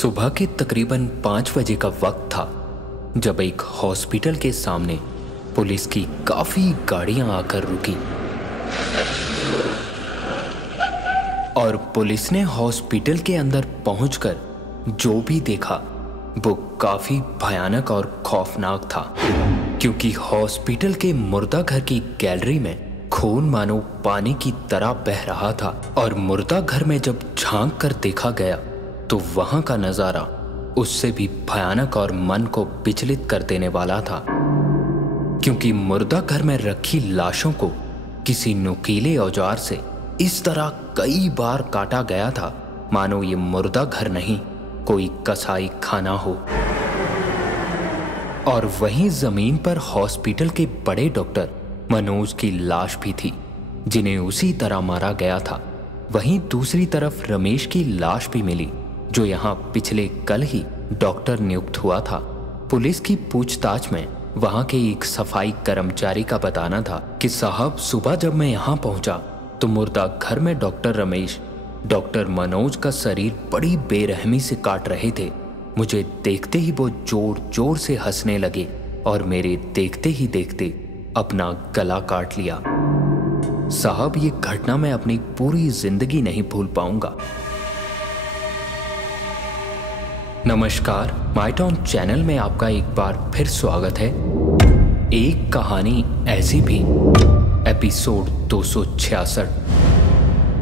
सुबह के तकरीबन 5 बजे का वक्त था जब एक हॉस्पिटल के सामने पुलिस की काफी गाड़ियां आकर रुकी और पुलिस ने हॉस्पिटल के अंदर पहुंचकर जो भी देखा वो काफी भयानक और खौफनाक था, क्योंकि हॉस्पिटल के मुर्दा घर की गैलरी में खून मानो पानी की तरह बह रहा था। और मुर्दा घर में जब झांक कर देखा गया तो वहां का नजारा उससे भी भयानक और मन को विचलित कर देने वाला था, क्योंकि मुर्दा घर में रखी लाशों को किसी नुकीले औजार से इस तरह कई बार काटा गया था मानो ये मुर्दा घर नहीं कोई कसाई खाना हो। और वहीं जमीन पर हॉस्पिटल के बड़े डॉक्टर मनोज की लाश भी थी जिन्हें उसी तरह मारा गया था। वहीं दूसरी तरफ रमेश की लाश भी मिली जो यहाँ पिछले कल ही डॉक्टर नियुक्त हुआ था। पुलिस की पूछताछ में वहां के एक सफाई कर्मचारी का बताना था कि साहब, सुबह जब मैं यहाँ पहुंचा तो मुर्दा घर में डॉक्टर रमेश डॉक्टर मनोज का शरीर बड़ी बेरहमी से काट रहे थे। मुझे देखते ही वो जोर जोर से हंसने लगे और मेरे देखते ही देखते अपना गला काट लिया। साहब, ये घटना मैं अपनी पूरी जिंदगी नहीं भूल पाऊंगा। नमस्कार, माय टाउन चैनल में आपका एक बार फिर स्वागत है। एक कहानी ऐसी भी, एपिसोड 266।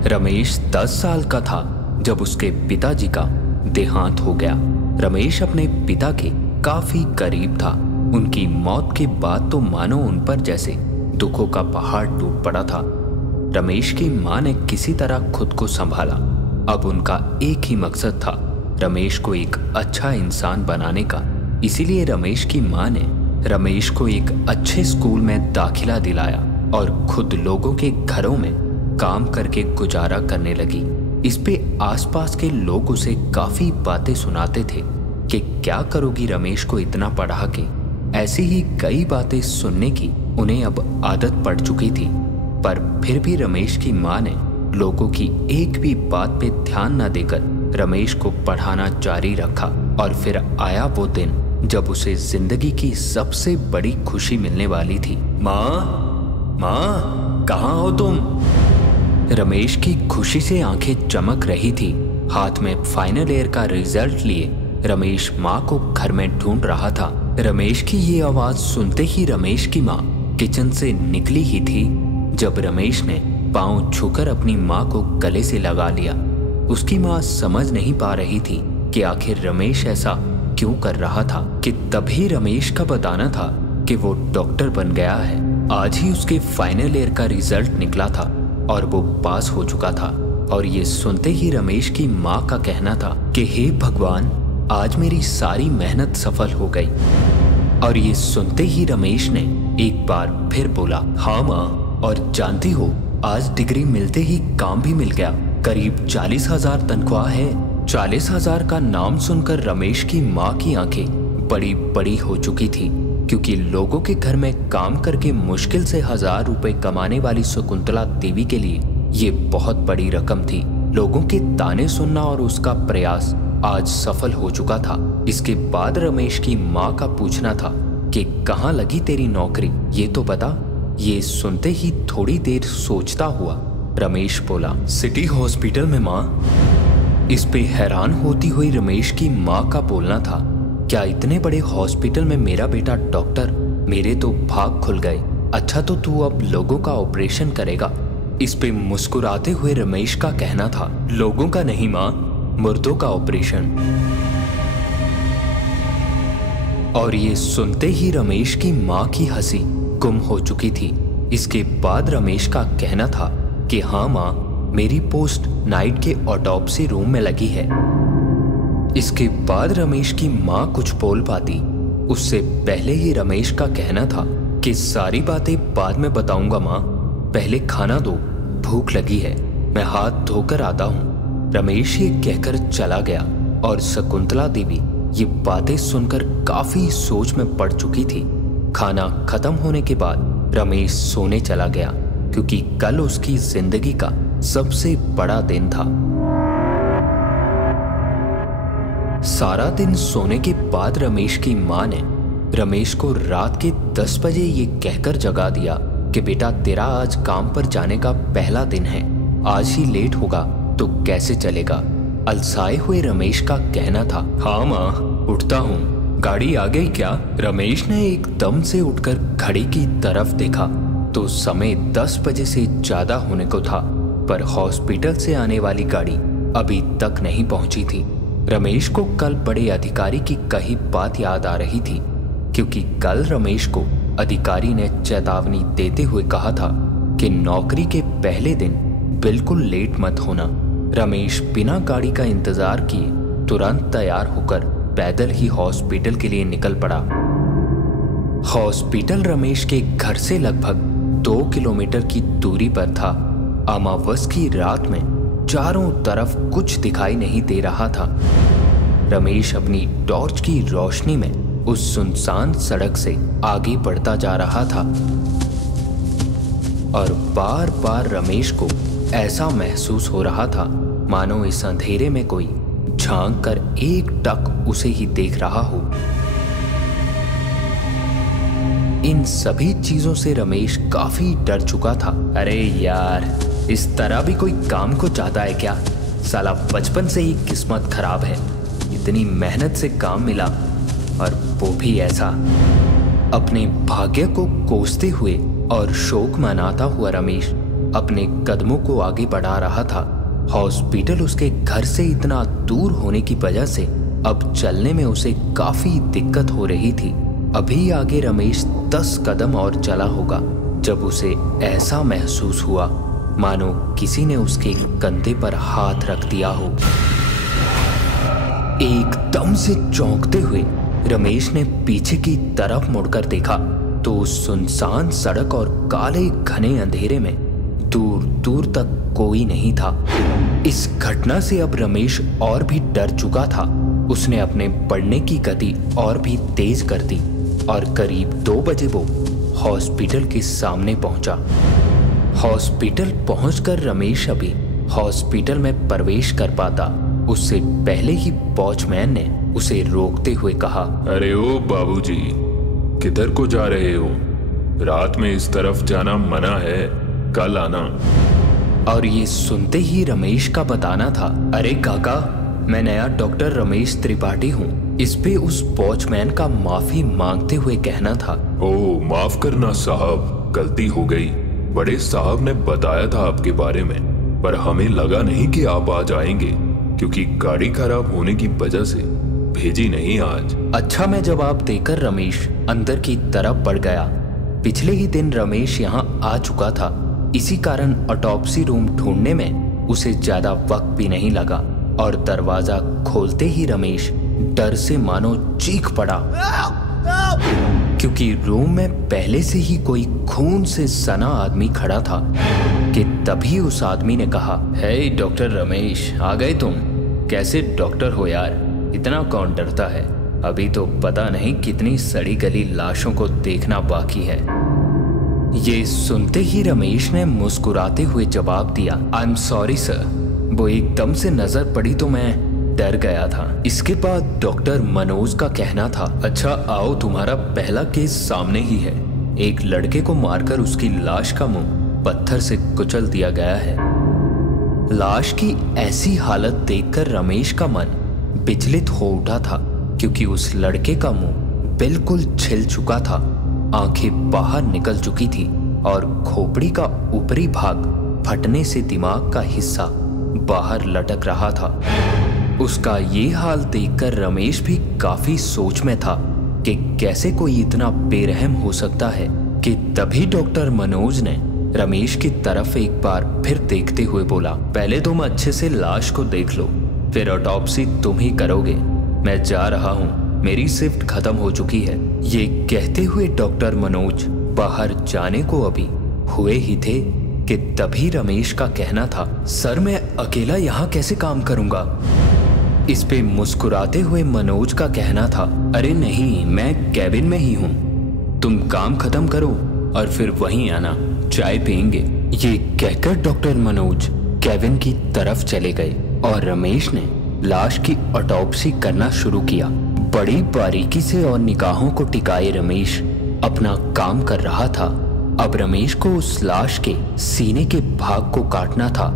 रमेश 10 साल का था जब उसके पिताजी का देहांत हो गया। रमेश अपने पिता के काफी करीब था। उनकी मौत के बाद तो मानो उन पर जैसे दुखों का पहाड़ टूट पड़ा था। रमेश की मां ने किसी तरह खुद को संभाला। अब उनका एक ही मकसद था, रमेश को एक अच्छा इंसान बनाने का। इसीलिए रमेश की मां ने रमेश को एक अच्छे स्कूल में दाखिला दिलाया और खुद लोगों के घरों में काम करके गुजारा करने लगी। इस पे आसपास के लोग उसे काफी बातें सुनाते थे कि क्या करोगी रमेश को इतना पढ़ा के। ऐसी ही कई बातें सुनने की उन्हें अब आदत पड़ चुकी थी, पर फिर भी रमेश की मां ने लोगों की एक भी बात पे ध्यान न देकर रमेश को पढ़ाना जारी रखा। और फिर आया वो दिन जब उसे जिंदगी की सबसे बड़ी खुशी मिलने वाली थी। माँ, कहाँ हो तुम? रमेश की खुशी से आंखें चमक रही थी। हाथ में फाइनल ईयर का रिजल्ट लिए रमेश माँ को घर में ढूंढ रहा था। रमेश की ये आवाज सुनते ही रमेश की माँ किचन से निकली ही थी जब रमेश ने पांव छूकर अपनी माँ को गले से लगा लिया। उसकी माँ समझ नहीं पा रही थी कि आखिर रमेश ऐसा क्यों कर रहा था कि तभी रमेश का बताना था कि वो डॉक्टर बन गया है। आज ही उसके फाइनल ईयर का रिजल्ट निकला था और वो पास हो चुका था। और ये सुनते ही रमेश की माँ का कहना था कि हे भगवान, आज मेरी सारी मेहनत सफल हो गई। और ये सुनते ही रमेश ने एक बार फिर बोला, हाँ माँ, और जानती हो आज डिग्री मिलते ही काम भी मिल गया। करीब 40,000 तनख्वाह है। 40,000 का नाम सुनकर रमेश की माँ की आंखें बड़ी बड़ी हो चुकी थी, क्योंकि लोगों के घर में काम करके मुश्किल से 1000 रुपए कमाने वाली शकुंतला देवी के लिए ये बहुत बड़ी रकम थी। लोगों के ताने सुनना और उसका प्रयास आज सफल हो चुका था। इसके बाद रमेश की माँ का पूछना था कि कहाँ लगी तेरी नौकरी, ये तो बता। ये सुनते ही थोड़ी देर सोचता हुआ रमेश बोला, सिटी हॉस्पिटल में माँ। इस पे हैरान होती हुई रमेश की माँ का बोलना था, क्या इतने बड़े हॉस्पिटल में मेरा बेटा डॉक्टर? मेरे तो भाग खुल गए। अच्छा, तो तू अब लोगों का ऑपरेशन करेगा? इस पे मुस्कुराते हुए रमेश का कहना था, लोगों का नहीं माँ, मुर्दों का ऑपरेशन। और ये सुनते ही रमेश की माँ की हंसी गुम हो चुकी थी। इसके बाद रमेश का कहना था कि हाँ माँ, मेरी पोस्ट नाइट के ऑटोप्सी रूम में लगी है। इसके बाद रमेश की माँ कुछ बोल पाती उससे पहले ही रमेश का कहना था कि सारी बातें बाद में बताऊंगा माँ, पहले खाना दो, भूख लगी है, मैं हाथ धोकर आता हूँ। रमेश ये कहकर चला गया और शकुंतला देवी ये बातें सुनकर काफी सोच में पड़ चुकी थी। खाना खत्म होने के बाद रमेश सोने चला गया, क्योंकि कल उसकी जिंदगी का सबसे बड़ा दिन था। सारा दिन सोने के बाद रमेश की माँ ने रमेश को रात के 10 बजे ये कहकर जगा दिया कि बेटा तेरा आज काम पर जाने का पहला दिन है, आज ही लेट होगा तो कैसे चलेगा। अलसाए हुए रमेश का कहना था, हाँ माँ उठता हूँ, गाड़ी आ गई क्या। रमेश ने एकदम से उठकर घड़ी की तरफ देखा तो समय 10 बजे से ज्यादा होने को था, पर हॉस्पिटल से आने वाली गाड़ी अभी तक नहीं पहुंची थी। रमेश को कल बड़े अधिकारी की कही बात याद आ रही थी, क्योंकि कल रमेश को अधिकारी ने चेतावनी देते हुए कहा था कि नौकरी के पहले दिन बिल्कुल लेट मत होना। रमेश बिना गाड़ी का इंतजार किए तुरंत तैयार होकर पैदल ही हॉस्पिटल के लिए निकल पड़ा। हॉस्पिटल रमेश के घर से लगभग 2 किलोमीटर की दूरी पर था। अमावस की रात में चारों तरफ कुछ दिखाई नहीं दे रहा था। रमेश अपनी टॉर्च की रोशनी में उस सुनसान सड़क से आगे बढ़ता जा रहा था और बार बार रमेश को ऐसा महसूस हो रहा था मानो इस अंधेरे में कोई झांक कर एक टक उसे ही देख रहा हो। इन सभी चीजों से रमेश काफी डर चुका था। अरे यार, इस तरह भी कोई काम को चाहता है क्या। साला बचपन से ही किस्मत खराब है, इतनी मेहनत से काम मिला और वो भी ऐसा। अपने भाग्य को कोसते हुए और शोक मनाता हुआ रमेश अपने कदमों को आगे बढ़ा रहा था। हॉस्पिटल उसके घर से इतना दूर होने की वजह से अब चलने में उसे काफी दिक्कत हो रही थी। अभी आगे रमेश 10 कदम और चला होगा जब उसे ऐसा महसूस हुआ मानो किसी ने उसके कंधे पर हाथ रख दिया हो। एकदम से चौंकते हुए रमेश ने पीछे की तरफ मुड़कर देखा तो उस सुनसान सड़क और काले घने अंधेरे में दूर दूर तक कोई नहीं था। इस घटना से अब रमेश और भी डर चुका था। उसने अपने बढ़ने की गति और भी तेज कर दी और करीब 2 बजे वो हॉस्पिटल के सामने पहुंचा। हॉस्पिटल पहुंचकर रमेश अभी हॉस्पिटल में प्रवेश कर पाता उससे पहले ही वॉचमैन ने उसे रोकते हुए कहा, अरे ओ बाबूजी, किधर को जा रहे हो? रात में इस तरफ जाना मना है, कल आना। और ये सुनते ही रमेश का बताना था, अरे काका, मैं नया डॉक्टर रमेश त्रिपाठी हूँ। इस पे उस वॉचमैन का माफी मांगते हुए कहना था, ओ माफ करना साहब, गलती हो गई। बड़े साहब ने बताया था आपके बारे में, पर हमें लगा नहीं कि आप आ जाएंगे, क्योंकि गाड़ी खराब होने की वजह से भेजी नहीं आज। अच्छा, मैं जवाब देकर रमेश अंदर की तरफ बढ़ गया। पिछले ही दिन रमेश यहाँ आ चुका था, इसी कारण ऑटोप्सी रूम ढूंढने में उसे ज्यादा वक्त भी नहीं लगा और दरवाजा खोलते ही रमेश डर से मानो चीख पड़ा, क्योंकि रूम में पहले से ही कोई खून से सना आदमी खड़ा था। कि तभी उस आदमी ने कहा, हे डॉक्टर रमेश, आ गए तुम? कैसे डॉक्टर हो यार, इतना कौन डरता है? अभी तो पता नहीं कितनी सड़ी गली लाशों को देखना बाकी है। ये सुनते ही रमेश ने मुस्कुराते हुए जवाब दिया, आई एम सॉरी सर, वो एकदम से नजर पड़ी तो मैं डर गया था। इसके बाद डॉक्टर मनोज का कहना था, अच्छा आओ, तुम्हारा पहला केस सामने ही है। एक लड़के को मारकर उसकी लाश का मुंह पत्थर से कुचल दिया गया है। लाश की ऐसी हालत देखकर रमेश का मन विचलित हो उठा था, क्योंकि उस लड़के का मुंह बिल्कुल छिल चुका था, आंखें बाहर निकल चुकी थी और खोपड़ी का ऊपरी भाग फटने से दिमाग का हिस्सा बाहर लटक रहा था। उसका ये हाल देखकर रमेश भी काफी सोच में था कि कैसे कोई इतना बेरहम हो सकता है। कि तभी डॉक्टर मनोज ने रमेश की तरफ एक बार फिर देखते हुए बोला, पहले तुम अच्छे से लाश को देख लो, फिर ऑटोप्सी तुम ही करोगे। मैं जा रहा हूँ, मेरी शिफ्ट खत्म हो चुकी है। ये कहते हुए डॉक्टर मनोज बाहर जाने को अभी हुए ही थे कि तभी रमेश का कहना था, सर मैं अकेला यहाँ कैसे काम करूँगा? इस पे मुस्कुराते हुए मनोज का कहना था, अरे नहीं, मैं कैबिन में ही हूँ, तुम काम खत्म करो और फिर वहीं आना, चाय पियेंगे। ये कहकर डॉक्टर मनोज कैबिन की तरफ चले गए और रमेश ने लाश की ऑटोप्सी करना शुरू किया। बड़ी बारीकी से और निगाहों को टिकाए रमेश अपना काम कर रहा था। अब रमेश को उस लाश के सीने के भाग को काटना था।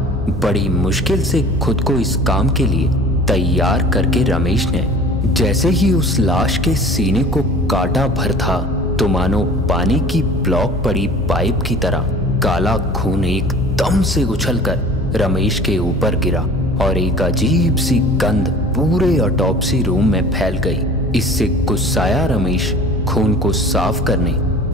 बड़ी मुश्किल से खुद को इस काम के लिए तैयार करके रमेश ने जैसे ही उस लाश के सीने को काटा भर था तो मानो पानी की ब्लॉक पड़ी पाइप की तरह काला खून एकदम से उछलकर रमेश के ऊपर गिरा और एक अजीब सी गंध पूरे ऑटोप्सी रूम में फैल गई। इससे गुस्साया रमेश खून को साफ करने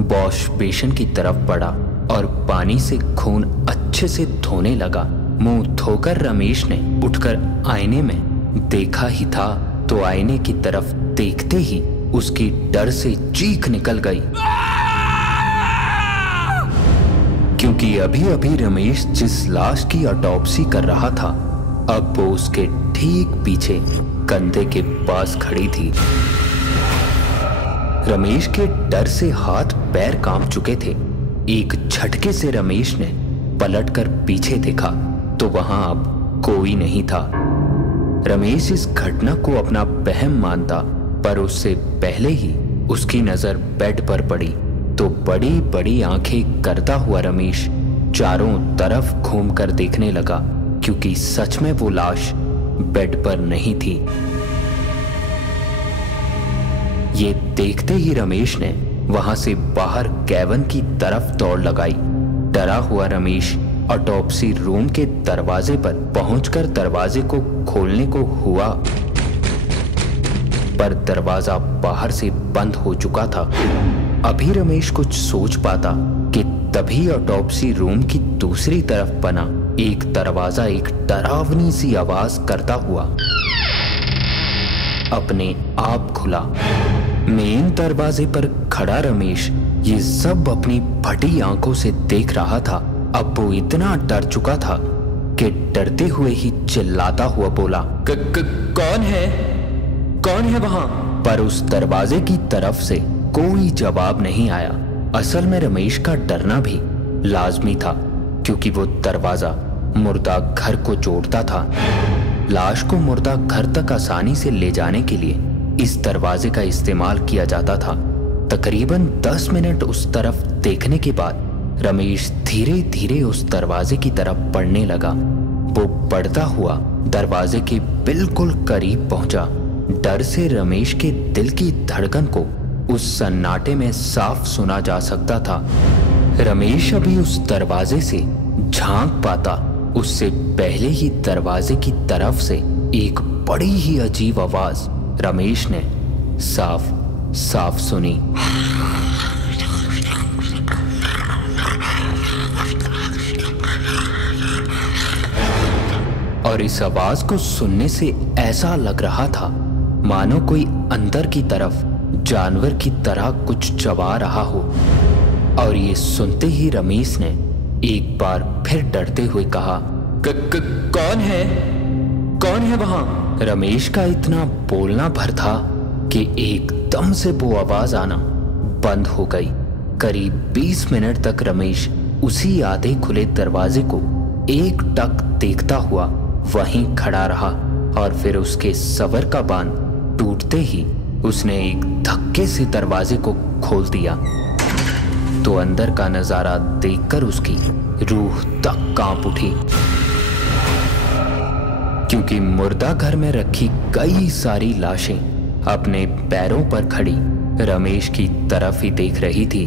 वॉश बेसिन की तरफ बढ़ा और पानी से खून अच्छे से धोने लगा। मुंह धोकर रमेश ने उठकर आईने में देखा ही था तो आईने की तरफ देखते ही उसकी डर से चीख निकल गई, क्योंकि अभी अभी रमेश जिस लाश की ऑटोप्सी कर रहा था अब वो उसके ठीक पीछे कंधे के पास खड़ी थी। रमेश के डर से हाथ पैर कांप चुके थे। एक झटके से रमेश ने पलटकर पीछे देखा तो वहां अब कोई नहीं था। रमेश इस घटना को अपना वहम मानता, पर उससे पहले ही उसकी नजर बेड पर पड़ी तो बड़ी बड़ी आंखें करता हुआ रमेश चारों तरफ घूमकर देखने लगा, क्योंकि सच में वो लाश बेड पर नहीं थी। ये देखते ही रमेश ने वहां से बाहर कैबिन की तरफ दौड़ लगाई। डरा हुआ रमेश ऑटोप्सी रूम के दरवाजे पर पहुंचकर दरवाजे को खोलने को हुआ, पर दरवाजा बाहर से बंद हो चुका था। अभी रमेश कुछ सोच पाता कि तभी ऑटोप्सी रूम की दूसरी तरफ बना एक दरवाजा एक डरावनी सी आवाज करता हुआ अपने आप खुला। मेन दरवाजे पर खड़ा रमेश ये सब अपनी फटी आंखों से देख रहा था। अब वो इतना डर चुका था कि डरते हुए ही चिल्लाता हुआ बोला, कौन है? कौन है वहां? पर उस दरवाजे की तरफ से कोई जवाब नहीं आया। असल में रमेश का डरना भी लाजमी था, क्योंकि वो दरवाजा मुर्दा घर को जोड़ता था। लाश को मुर्दा घर तक आसानी से ले जाने के लिए इस दरवाजे का इस्तेमाल किया जाता था। तकरीबन 10 मिनट उस तरफ देखने के बाद रमेश धीरे धीरे उस दरवाजे की तरफ बढ़ने लगा। वो बढ़ता हुआ दरवाजे के बिल्कुल करीब पहुंचा। डर से रमेश के दिल की धड़कन को उस सन्नाटे में साफ सुना जा सकता था। रमेश अभी उस दरवाजे से झांक पाता उससे पहले ही दरवाजे की तरफ से एक बड़ी ही अजीब आवाज रमेश ने साफ साफ सुनी। और इस आवाज को सुनने से ऐसा लग रहा था मानो कोई अंदर की तरफ जानवर की तरह कुछ चबा रहा हो। और ये सुनते ही रमेश ने एक बार फिर डरते हुए कहा, कौन है? कौन है वहां? रमेश का इतना बोलना भर था कि एकदम से वो आवाज आना बंद हो गई। करीब 20 मिनट तक रमेश उसी आधे खुले दरवाजे को एक टक देखता हुआ वहीं खड़ा रहा और फिर उसके सबर का बांध टूटते ही उसने एक धक्के से दरवाजे को खोल दिया तो अंदर का नजारा देखकर उसकी रूह तक कांप उठी, क्योंकि मुर्दा घर में रखी कई सारी लाशें अपने पैरों पर खड़ी रमेश की तरफ ही देख रही थी।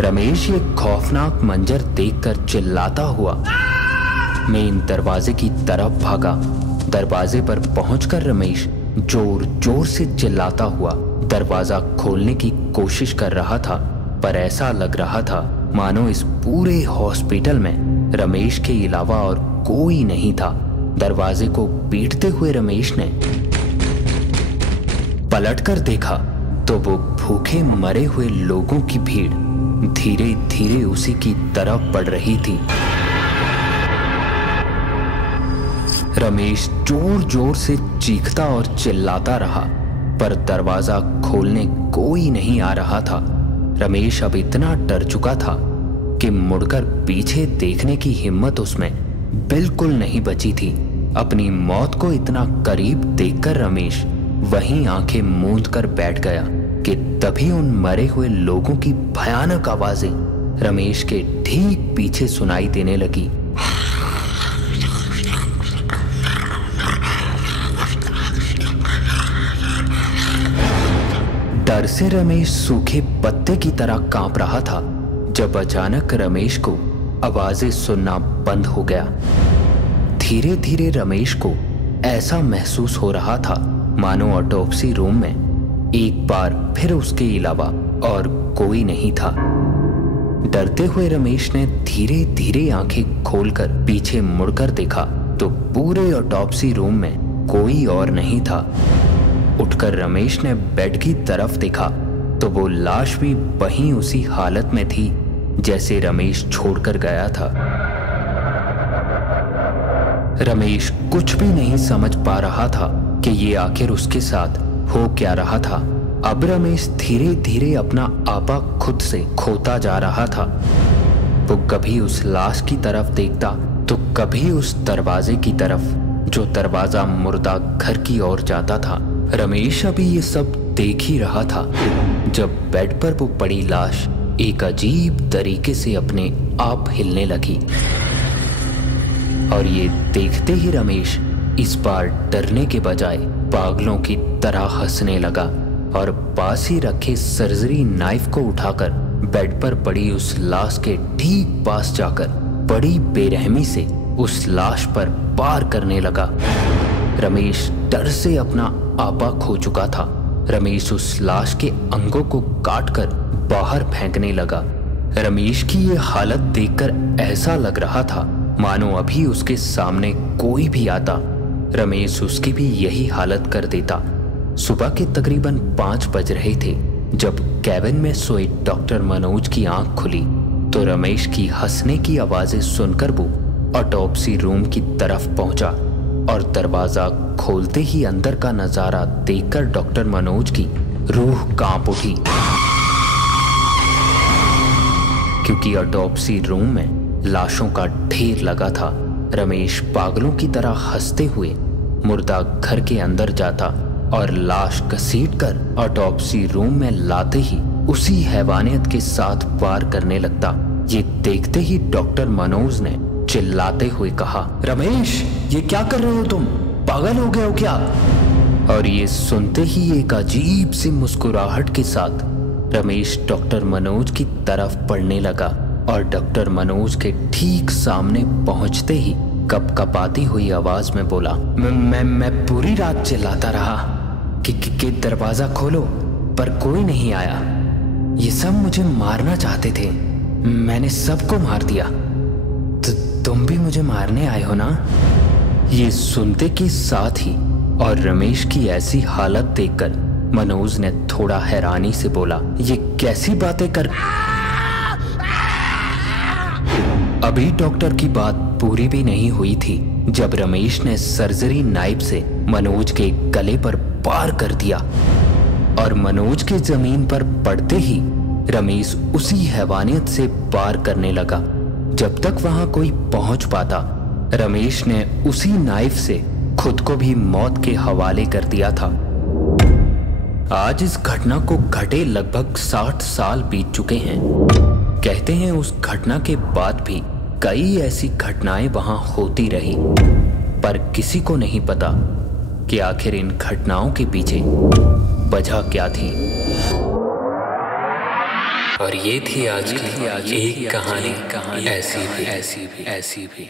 रमेश ये खौफनाक मंजर देखकर चिल्लाता हुआ मेन दरवाजे की तरफ भागा। दरवाजे पर पहुंचकर रमेश जोर जोर से चिल्लाता हुआ दरवाजा खोलने की कोशिश कर रहा था, पर ऐसा लग रहा था मानो इस पूरे हॉस्पिटल में रमेश के अलावा और कोई नहीं था। दरवाजे को पीटते हुए रमेश ने पलटकर देखा तो वो भूखे मरे हुए लोगों की भीड़ धीरे धीरे उसी की तरफ बढ़ रही थी। रमेश जोर जोर से चीखता और चिल्लाता रहा, पर दरवाजा खोलने कोई नहीं आ रहा था। रमेश अब इतना डर चुका था कि मुड़कर पीछे देखने की हिम्मत उसमें बिल्कुल नहीं बची थी। अपनी मौत को इतना करीब देखकर रमेश वहीं आंखें मूंद कर बैठ गया कि तभी उन मरे हुए लोगों की भयानक आवाजें रमेश के ठीक पीछे सुनाई देने लगी। डर से रमेश सूखे पत्ते की तरह कांप रहा था जब अचानक रमेश को आवाजें सुनना बंद हो गया। धीरे धीरे रमेश को ऐसा महसूस हो रहा था मानो ऑटोप्सी रूम में एक बार फिर उसके अलावा और कोई नहीं था। डरते हुए रमेश ने धीरे धीरे आंखें खोलकर पीछे मुड़कर देखा तो पूरे ऑटोप्सी रूम में कोई और नहीं था। उठकर रमेश ने बेड की तरफ देखा तो वो लाश भी वहीं उसी हालत में थी जैसे रमेश छोड़कर गया था। रमेश कुछ भी नहीं समझ पा रहा था कि ये आखिर उसके साथ हो क्या रहा था। अब रमेश धीरे धीरे अपना आपा खुद से खोता जा रहा था। वो कभी उस लाश की तरफ देखता तो कभी उस दरवाजे की तरफ जो दरवाजा मुर्दा घर की ओर जाता था। रमेश अभी ये सब देख ही रहा था जब बेड पर वो पड़ी लाश एक अजीब तरीके से अपने आप हिलने लगी और ये देखते ही रमेश इस बार डरने के बजाय पागलों की तरह हंसने लगा और पास ही रखे सर्जरी नाइफ को उठाकर बेड पर पड़ी उस लाश के ठीक पास जाकर बड़ी बेरहमी से उस लाश पर वार करने लगा। रमेश डर से अपना आपा खो चुका था। रमेश उस लाश के अंगों को काटकर बाहर फेंकने लगा। रमेश की ये हालत देखकर ऐसा लग रहा था मानो अभी उसके सामने कोई भी आता रमेश उसकी भी यही हालत कर देता। सुबह के तकरीबन 5 बज रहे थे जब कैबिन में सोए डॉक्टर मनोज की आंख खुली तो रमेश की हंसने की आवाजें सुनकर वो ऑटोप्सी रूम की तरफ पहुंचा और दरवाजा खोलते ही अंदर का नजारा देखकर डॉक्टर मनोज की रूह कांप उठी, क्योंकि ऑटोप्सी रूम में लाशों का ढेर लगा था। रमेश पागलों की तरह हंसते हुए मुर्दा घर के अंदर जाता और लाश घसीटकर ऑटोप्सी रूम में लाते ही उसी हैवानियत के साथ वार करने लगता। ये देखते ही डॉक्टर मनोज ने चिल्लाते हुए कहा, रमेश ये क्या कर रहे हो तुम? पागल हो गए हो क्या? और ये सुनते ही एक अजीब सी मुस्कुराहट के साथ रमेश डॉक्टर मनोज की तरफ बढ़ने लगा और डॉक्टर मनोज के ठीक सामने पहुंचते ही कपकपाती हुई आवाज में बोला, मैं पूरी रात चिल्लाता रहा कि दरवाजा खोलो पर कोई नहीं आया। ये सब मुझे मारना चाहते थे, मैंने सबको मार दिया। तुम भी मुझे मारने आए हो ना? ये सुनते के साथ ही और रमेश की ऐसी हालत देखकर मनोज ने थोड़ा हैरानी से बोला, ये कैसी बातें कर। अभी डॉक्टर की बात पूरी भी नहीं हुई थी जब रमेश ने सर्जरी नाइफ से मनोज के गले पर वार कर दिया और मनोज के जमीन पर पड़ते ही रमेश उसी हैवानियत से वार करने लगा। जब तक वहां कोई पहुंच पाता रमेश ने उसी नाइफ से खुद को भी मौत के हवाले कर दिया था। आज इस घटना को घटे लगभग 60 साल बीत चुके हैं। कहते हैं उस घटना के बाद भी कई ऐसी घटनाएं वहां होती रही, पर किसी को नहीं पता कि आखिर इन घटनाओं के पीछे वजह क्या थी। और ये थी आज की एक कहानी ऐसी भी।